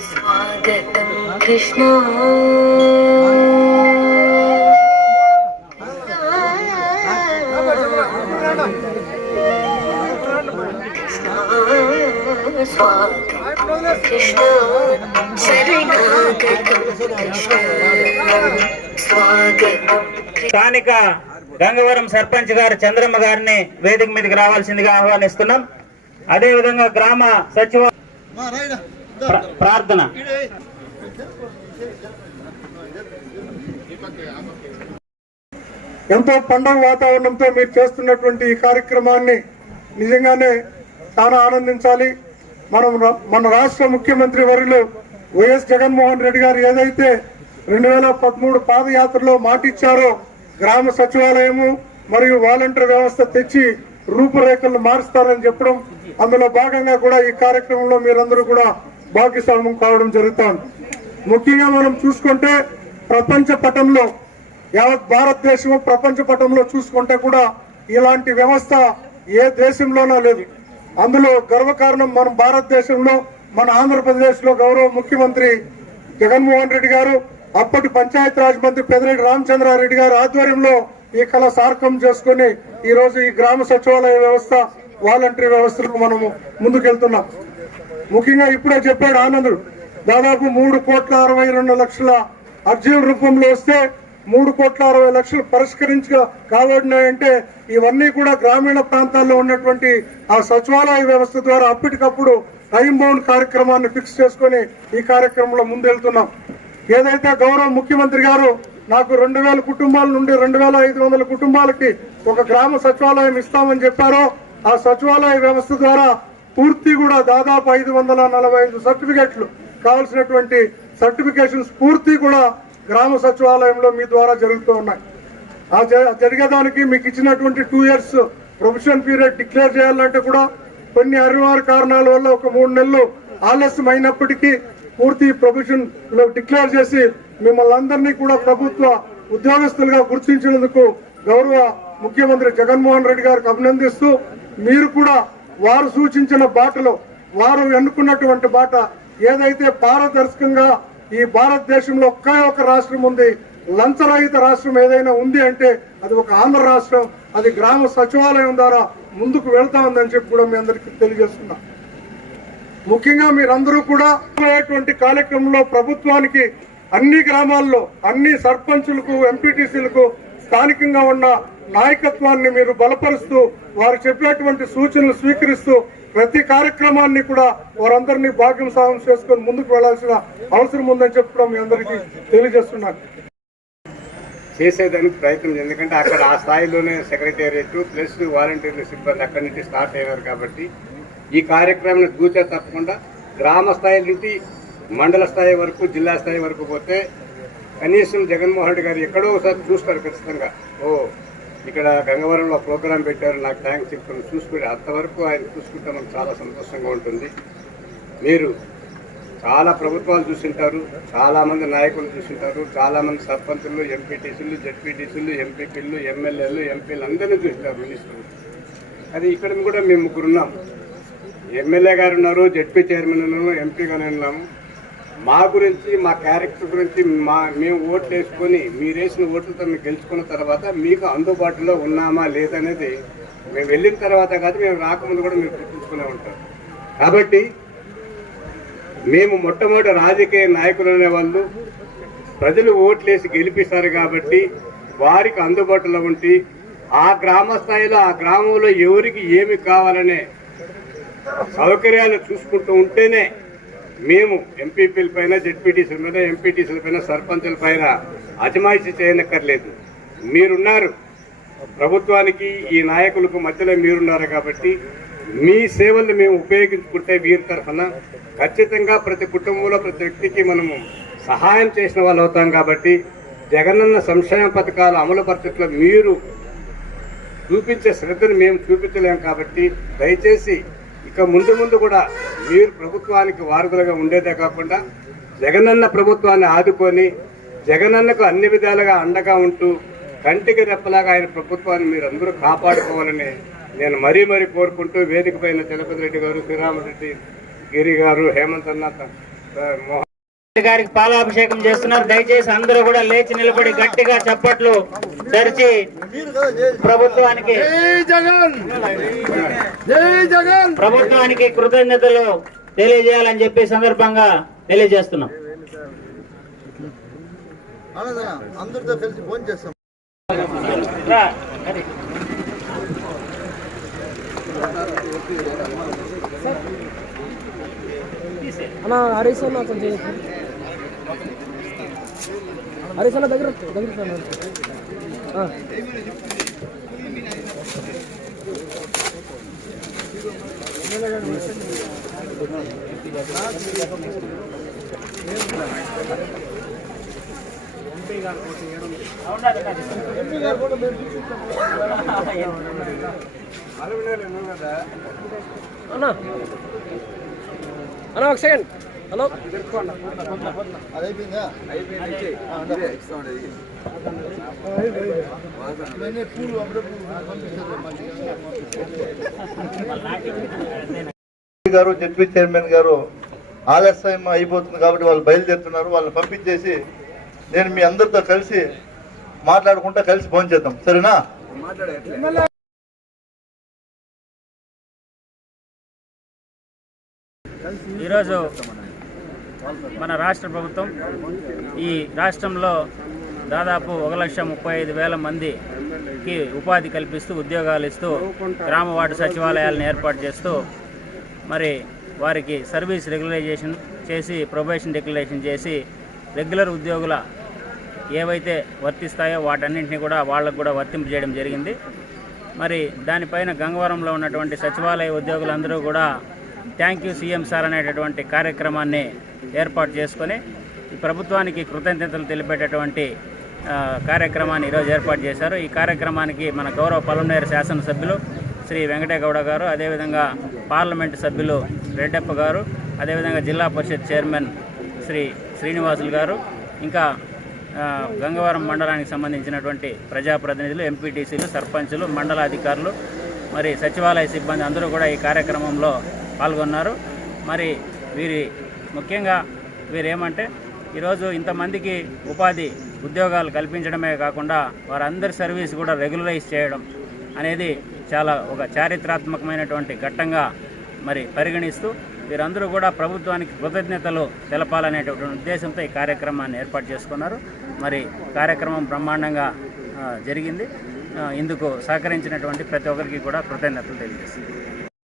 स्वागतं कृष्ण స్థానిక గంగవరం సర్పంచ్ గారు చంద్రమ్మ గారిని వేదిక మీదకి రావాల్సిందిగా ఆహ్వానిస్తున్నాం. అదే విధంగా గ్రామ సచివ ప్రార్థన. ఎంతో పండుగ వాతావరణంతో మీరు చేస్తున్నటువంటి ఈ కార్యక్రమాన్ని నిజంగానే చాలా ఆనందించాలి. మనం మన రాష్ట్ర ముఖ్యమంత్రి వర్యులు వైఎస్ జగన్మోహన్ రెడ్డి గారు ఏదైతే రెండు వేల పదమూడు పాదయాత్రలో మాటిచ్చారో గ్రామ సచివాలయము మరియు వాలంటీర్ వ్యవస్థ తెచ్చి రూపురేఖలు మారుస్తారని చెప్పడం అందులో భాగంగా కూడా ఈ కార్యక్రమంలో మీరందరూ కూడా భాగ్యస్వామ్యం కావడం జరుగుతుంది. ముఖ్యంగా మనం చూసుకుంటే ప్రపంచ పటంలో యావత్ భారతదేశము ప్రపంచ పటంలో చూసుకుంటే కూడా ఇలాంటి వ్యవస్థ ఏ దేశంలోనూ లేదు. అందులో గర్వకారణం మన భారతదేశంలో మన ఆంధ్రప్రదేశ్లో గౌరవ ముఖ్యమంత్రి జగన్మోహన్ రెడ్డి గారు అప్పటి పంచాయత్ రాజ్ మంత్రి పెదిరెడ్డి రామచంద్రారెడ్డి గారు ఆధ్వర్యంలో ఈ కళ సార్థకం చేసుకుని ఈ రోజు ఈ గ్రామ సచివాలయ వ్యవస్థ వాలంటరీ వ్యవస్థలకు మనము ముందుకెళ్తున్నాం. ముఖ్యంగా ఇప్పుడే చెప్పాడు ఆనందుడు దాదాపు మూడు కోట్ల అరవై రెండు లక్షల అర్జీల రూపంలో వస్తే మూడు కోట్ల అరవై లక్షలు పరిష్కరించగా కాబడినాయంటే ఇవన్నీ కూడా గ్రామీణ ప్రాంతాల్లో ఉన్నటువంటి ఆ సచివాలయ వ్యవస్థ ద్వారా అప్పటికప్పుడు టైం బౌండ్ కార్యక్రమాన్ని ఫిక్స్ చేసుకొని ఈ కార్యక్రమంలో ముందెళ్తున్నాం. ఏదైతే గౌరవ ముఖ్యమంత్రి గారు నాకు రెండు వేల కుటుంబాల నుండి రెండు వేల ఐదు వందల కుటుంబాలకి ఒక గ్రామ సచివాలయం ఇస్తామని చెప్పారో ఆ సచివాలయ వ్యవస్థ ద్వారా పూర్తి కూడా దాదాపు ఐదు వందల నలభై ఐదు సర్టిఫికెట్లు కావాల్సినటువంటి సర్టిఫికేషన్స్ పూర్తి కూడా గ్రామ సచివాలయంలో మీ ద్వారా జరుగుతూ ఉన్నాయి. ఆ జ- జరిగేదానికి మీకు ఇచ్చినటువంటి two years profession period declare చేయాలంటే కూడా కొన్ని అనివార్య కారణాల వల్ల ఒక మూడు నెలలు ఆలస్యం అయినప్పటికీ పూర్తి ప్రొఫెషన్ డిక్లేర్ చేసి మిమ్మల్ని అందరినీ కూడా ప్రభుత్వ ఉద్యోగస్తులుగా గుర్తించినందుకు గౌరవ ముఖ్యమంత్రి జగన్మోహన్ రెడ్డి గారికి అభినందిస్తూ మీరు కూడా వారు సూచించిన బాటలో వారు ఎన్నుకున్నటువంటి బాట ఏదైతే పారదర్శకంగా ఈ భారతదేశంలో ఒకే ఒక రాష్ట్రం ఉంది. లంచరహిత రాష్ట్రం ఏదైనా ఉంది అంటే అది ఒక ఆంధ్ర రాష్ట్రం అది గ్రామ సచివాలయం ద్వారా ముందుకు వెళ్తా ఉందని చెప్పి కూడా మీ అందరికీ తెలియజేస్తున్నా. ముఖ్యంగా మీరందరూ కూడా అయ్యేటువంటి కార్యక్రమంలో ప్రభుత్వానికి అన్ని గ్రామాల్లో అన్ని సర్పంచులకు ఎంపీటీసీలకు స్థానికంగా ఉన్న నాయకత్వాన్ని మీరు బలపరుస్తూ వారు చెప్పేటువంటి సూచనలు స్వీకరిస్తూ ప్రతి కార్యక్రమాన్ని కూడా వారందరినీ భాగ్యం సాగం చేసుకొని ముందుకు వెళ్ళాల్సిన అవసరం ఉందని చెప్పడం మీ అందరికీ తెలియజేస్తున్నాను. చేసేదానికి ప్రయత్నం ఎందుకంటే అక్కడ ఆ స్థాయిలోనే సెక్రటేరియట్ ప్లస్ వాలంటీర్ల సిబ్బంది అక్కడి నుంచి స్టార్ట్ అయ్యారు కాబట్టి ఈ కార్యక్రమాన్ని దూచే తప్పకుండా గ్రామ స్థాయి నుండి మండల స్థాయి వరకు జిల్లా స్థాయి వరకు పోతే కనీసం జగన్మోహన్ రెడ్డి గారు ఎక్కడో ఒకసారి చూస్తారు ఖచ్చితంగా. ఓ ఇక్కడ గంగవరంలో ప్రోగ్రాం పెట్టారు. నాకు థ్యాంక్స్ చెప్తాను చూసుకుని అంతవరకు ఆయన చూసుకుంటే మనకు చాలా సంతోషంగా ఉంటుంది. మీరు చాలా ప్రభుత్వాలు చూసింటారు. చాలామంది నాయకులు చూసింటారు. చాలామంది సర్పంచులు ఎంపీటీసీలు జడ్పీటీసీలు ఎంపీపీలు ఎమ్మెల్యేలు ఎంపీలు అందరినీ చూసింటారు మినిస్టర్లు అది ఇక్కడ కూడా మేము ముగ్గురు ఉన్నాం. ఎమ్మెల్యే గారు ఉన్నారు జడ్పీ చైర్మన్ ఉన్నాము ఎంపీ గారు ఉన్నాము మా గురించి మా క్యారెక్టర్ గురించి మా మేము ఓట్లు వేసుకొని మీరు వేసిన ఓట్లతో మేము గెలుచుకున్న తర్వాత మీకు అందుబాటులో ఉన్నామా లేదనేది మేము వెళ్ళిన తర్వాత కాదు మేము రాకముందు కూడా మీరు గుర్తుంచుకునే ఉంటారు. కాబట్టి మేము మొట్టమొదటి రాజకీయ నాయకులు అనే వాళ్ళు ప్రజలు ఓట్లేసి గెలిపిస్తారు కాబట్టి వారికి అందుబాటులో ఉండి ఆ గ్రామ స్థాయిలో ఆ గ్రామంలో ఎవరికి ఏమి కావాలనే సౌకర్యాలు చూసుకుంటూ ఉంటేనే మేము ఎంపీపీల పైన జెడ్పీటీసీల పైన ఎంపీటీసీల పైన సర్పంచుల పైన అజమాయిషీ చేయనక్కర్లేదు. మీరున్నారు. ప్రభుత్వానికి ఈ నాయకులకు మధ్యలో మీరున్నారు కాబట్టి మీ సేవల్ని మేము ఉపయోగించుకుంటే వీరి తరఫున ఖచ్చితంగా ప్రతి కుటుంబంలో ప్రతి వ్యక్తికి మనము సహాయం చేసిన వాళ్ళు అవుతాం కాబట్టి జగనన్న సంక్షేమ పథకాలు అమలు పరచట్లో మీరు చూపించే శ్రద్ధను మేము చూపించలేము కాబట్టి దయచేసి ఇక ముందు ముందు కూడా మీరు ప్రభుత్వానికి వారధులుగా ఉండేదే కాకుండా జగనన్న ప్రభుత్వాన్ని ఆదుకొని జగనన్నకు అన్ని విధాలుగా అండగా ఉంటూ కంటికి రెప్పలాగా ఆయన ప్రభుత్వాన్ని మీరు అందరూ కాపాడుకోవాలని నేను మరీ మరీ కోరుకుంటూ వేదిక పైన తిరుపతి రెడ్డి గారు శ్రీరామరెడ్డి గిరి గారు హేమంత్ అన్న మోహన్ గారికి పాలాభిషేకం చేస్తున్నారు. దయచేసి అందరూ కూడా లేచి నిలబడి గట్టిగా చప్పట్లు తెరిచి ప్రభుత్వానికి ప్రభుత్వానికి కృతజ్ఞతలు తెలియజేయాలని చెప్పి సందర్భంగా తెలియజేస్తున్నాం. అందరితో కలిసి ఫోన్ చేస్తాం. అన్న హరీష్ అన్న కొంచెం హరీష్ అన్న దగ్గర దగ్గర రా. ఆ. అన్న అన్న ఒక సెకండ్ హలో. అయిపోయిందా. గారు జడ్పీ చైర్మన్ గారు ఆలస్యం అయిపోతుంది కాబట్టి వాళ్ళు బయలుదేరుతున్నారు. వాళ్ళని పంపించేసి నేను మీ అందరితో కలిసి మాట్లాడుకుంటా కలిసి ఫోన్ చేద్దాం. సరేనా? ఈరోజు మన రాష్ట్ర ప్రభుత్వం ఈ రాష్ట్రంలో దాదాపు ఒక లక్ష ముప్పై ఐదు వేల మందికి ఉపాధి కల్పిస్తూ ఉద్యోగాలు ఇస్తూ గ్రామ వార్డు సచివాలయాలను ఏర్పాటు చేస్తూ మరి వారికి సర్వీస్ రెగ్యులైజేషన్ చేసి ప్రొబేషన్ డిక్లరేషన్ చేసి రెగ్యులర్ ఉద్యోగుల ఏవైతే వర్తిస్తాయో వాటన్నింటినీ కూడా వాళ్ళకు కూడా వర్తింపు చేయడం జరిగింది. మరి దానిపైన గంగవరంలో ఉన్నటువంటి సచివాలయ ఉద్యోగులందరూ కూడా థ్యాంక్ యూ సీఎం సార్ అనేటటువంటి కార్యక్రమాన్ని ఏర్పాటు చేసుకొని ఈ ప్రభుత్వానికి కృతజ్ఞతలు తెలిపేటటువంటి కార్యక్రమాన్ని ఈరోజు ఏర్పాటు చేశారు. ఈ కార్యక్రమానికి మన గౌరవ పలమనేరు శాసనసభ్యులు శ్రీ వెంకటేగౌడ గారు అదేవిధంగా పార్లమెంటు సభ్యులు రెడ్డప్ప గారు అదేవిధంగా జిల్లా పరిషత్ చైర్మన్ శ్రీ శ్రీనివాసులు గారు ఇంకా గంగవరం మండలానికి సంబంధించినటువంటి ప్రజాప్రతినిధులు ఎంపీటీసీలు సర్పంచులు మండల అధికారులు మరి సచివాలయ సిబ్బంది అందరూ కూడా ఈ కార్యక్రమంలో పాల్గొన్నారు. మరి వీరి ముఖ్యంగా వీరేమంటే ఈరోజు ఇంతమందికి ఉపాధి ఉద్యోగాలు కల్పించడమే కాకుండా వారందరి సర్వీస్ కూడా రెగ్యులరైజ్ చేయడం అనేది చాలా ఒక చారిత్రాత్మకమైనటువంటి ఘట్టంగా మరి పరిగణిస్తూ వీరందరూ కూడా ప్రభుత్వానికి కృతజ్ఞతలు తెలపాలనేటటువంటి ఉద్దేశంతో ఈ కార్యక్రమాన్ని ఏర్పాటు చేసుకున్నారు. మరి కార్యక్రమం బ్రహ్మాండంగా జరిగింది. ఇందుకు సహకరించినటువంటి ప్రతి ఒక్కరికి కూడా కృతజ్ఞతలు తెలియజేస్తుంది